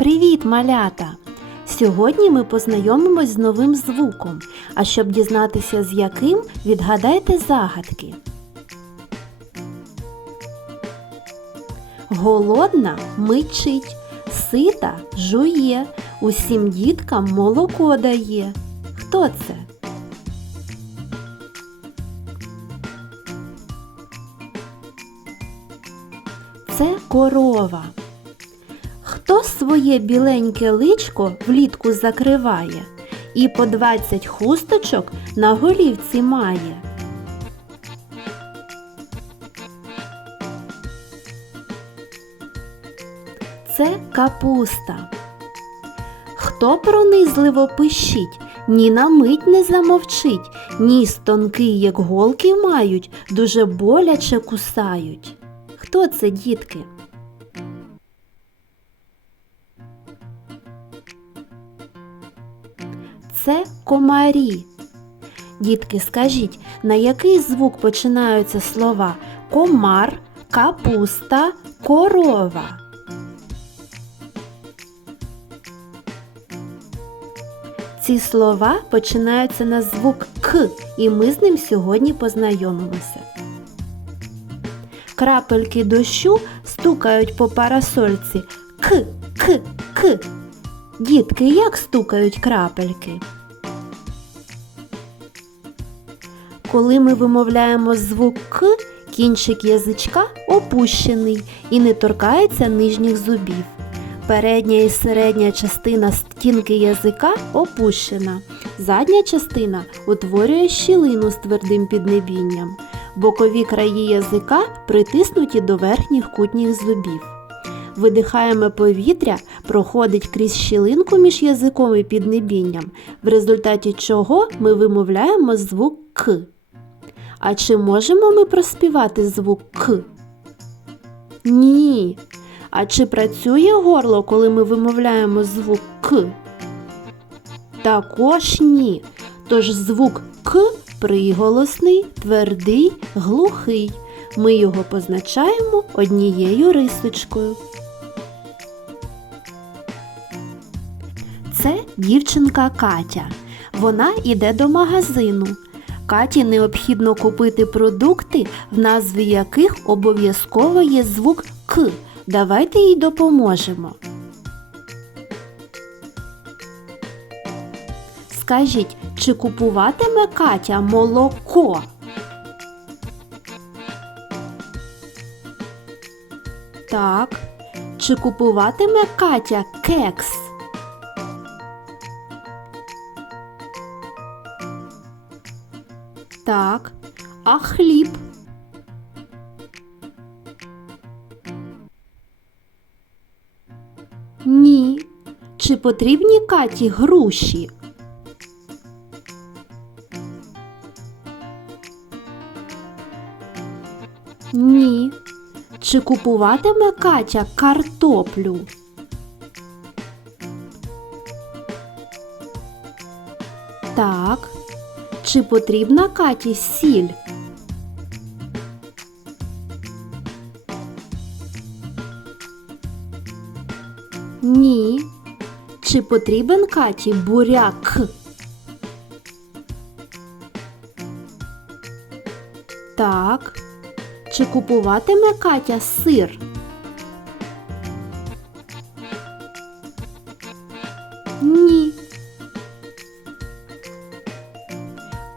Привіт, малята! Сьогодні ми познайомимось з новим звуком, а щоб дізнатися з яким, відгадайте загадки. Голодна мичить, сита жує, усім діткам молоко дає. Хто це? Це корова. Хто своє біленьке личко влітку закриває і по двадцять хусточок на голівці має? Це капуста. Хто пронизливо пищить, ні на мить не замовчить, ніс тонкий, як голки мають, дуже боляче кусають. Хто це, дітки? Це комарі. Дітки, скажіть, на який звук починаються слова комар, капуста, корова? Ці слова починаються на звук К, і ми з ним сьогодні познайомимося. Крапельки дощу стукають по парасольці К, К, К. Дітки, як стукають крапельки? Коли ми вимовляємо звук К, кінчик язичка опущений і не торкається нижніх зубів. Передня і середня частина стінки язика опущена. Задня частина утворює щілину з твердим піднебінням. Бокові краї язика притиснуті до верхніх кутніх зубів. Видихаємо повітря, проходить крізь щілинку між язиком і піднебінням, в результаті чого ми вимовляємо звук К. А чи можемо ми проспівати звук К? Ні. А чи працює горло, коли ми вимовляємо звук К? Також ні. Тож звук К приголосний, твердий, глухий. Ми його позначаємо однією рисочкою. Це дівчинка Катя. Вона йде до магазину. Каті необхідно купити продукти, в назві яких обов'язково є звук К. Давайте їй допоможемо. Скажіть, чи купуватиме Катя молоко? Так. Чи купуватиме Катя кекс? Так. А хліб? Ні. Чи потрібні Каті груші? Ні. Чи купуватиме Катя картоплю? Чи потрібна Каті сіль? Ні. Чи потрібен Каті буряк? Так. Чи купуватиме Катя сир?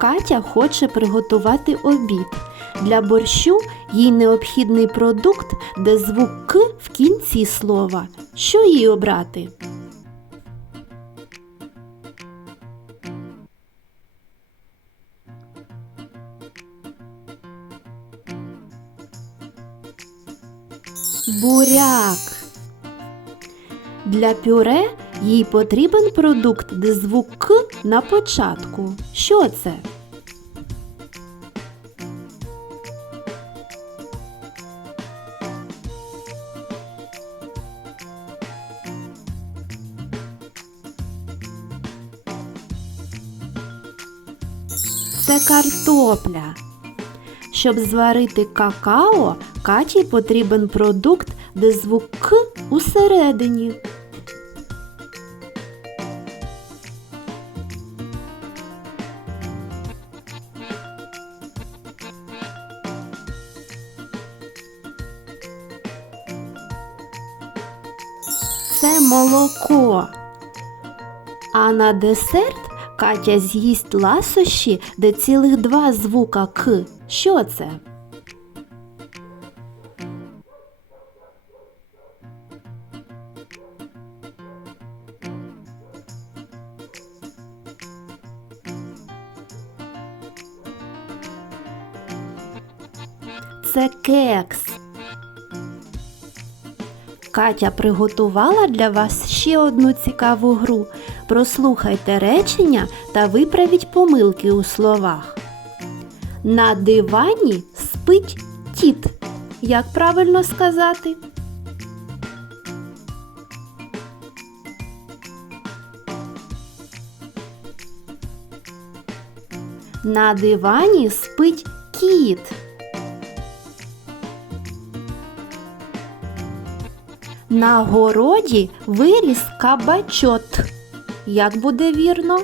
Катя хоче приготувати обід. Для борщу їй необхідний продукт, де звук К в кінці слова. Що їй обрати? Буряк. Для пюре їй потрібен продукт, де звук К на початку. Що це? це картопля. Щоб зварити какао, Каті потрібен продукт, де звук К усередині. Це молоко. А на десерт Катя з'їсть ласощі, де цілих два звука К. Що це? Це кекс. Катя приготувала для вас ще одну цікаву гру. Прослухайте речення та виправіть помилки у словах. На дивані спить тіт. Як правильно сказати? На дивані спить кіт. На городі виріс кабачот. Як буде вірно?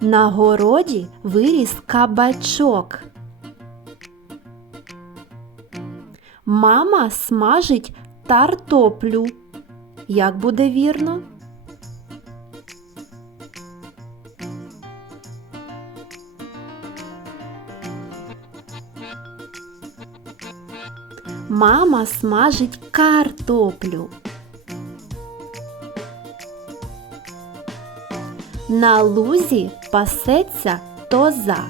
На городі виріс кабачок. Мама смажить картоплю. Як буде вірно? Мама смажить картоплю. На лузі пасеться тоза.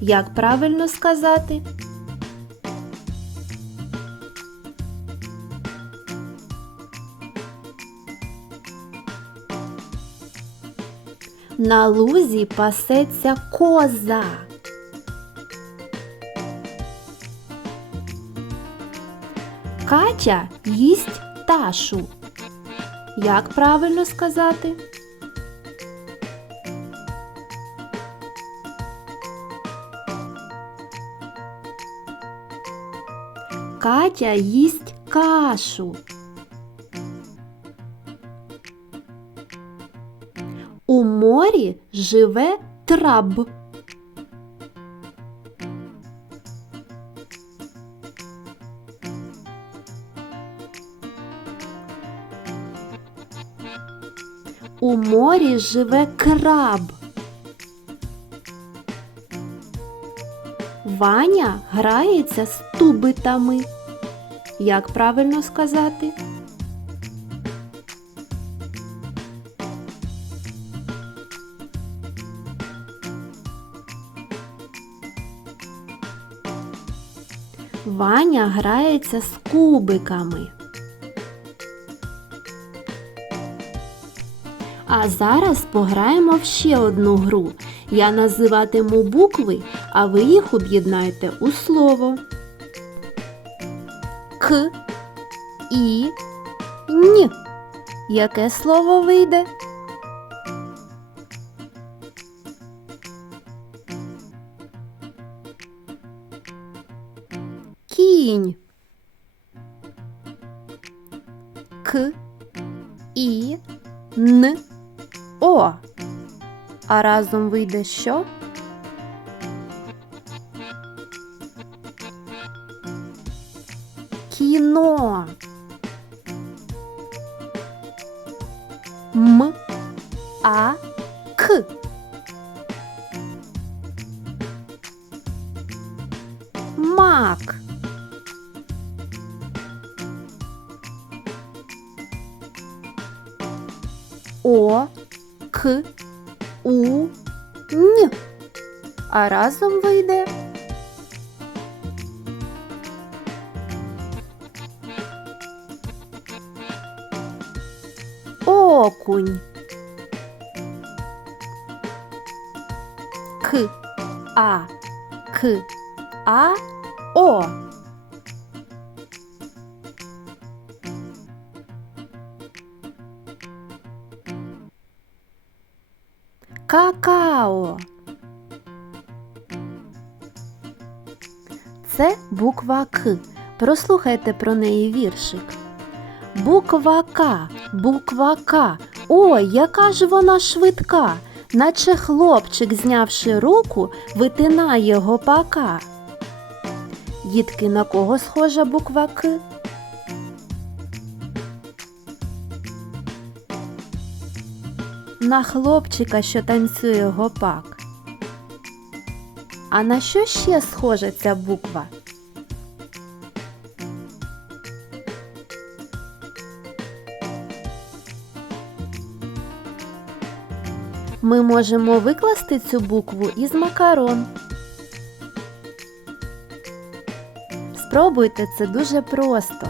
Як правильно сказати? На лузі пасеться коза. Катя їсть ташу. Як правильно сказати? Катя їсть кашу. У морі живе траб. У морі живе краб. Ваня грається з тубитами. Як правильно сказати? Ваня грається з кубиками. А зараз пограємо в ще одну гру. Я називатиму букви, а ви їх об'єднаєте у слово. К, І, Н. Яке слово вийде? О. А разом вийде що? Кіно. М, А, К. Мак. О, К, У, Н. А разом вийде. Окунь. К, А, К, А, О. Какао. Це буква К. Прослухайте про неї віршик. Буква К, буква К. Ой, яка ж вона швидка. наче хлопчик, знявши руку, витинає гопака. Дітки, на кого схожа буква К? На хлопчика, що танцює гопак. А на що ще схожа ця буква? Ми можемо викласти цю букву із макарон. Спробуйте це дуже просто.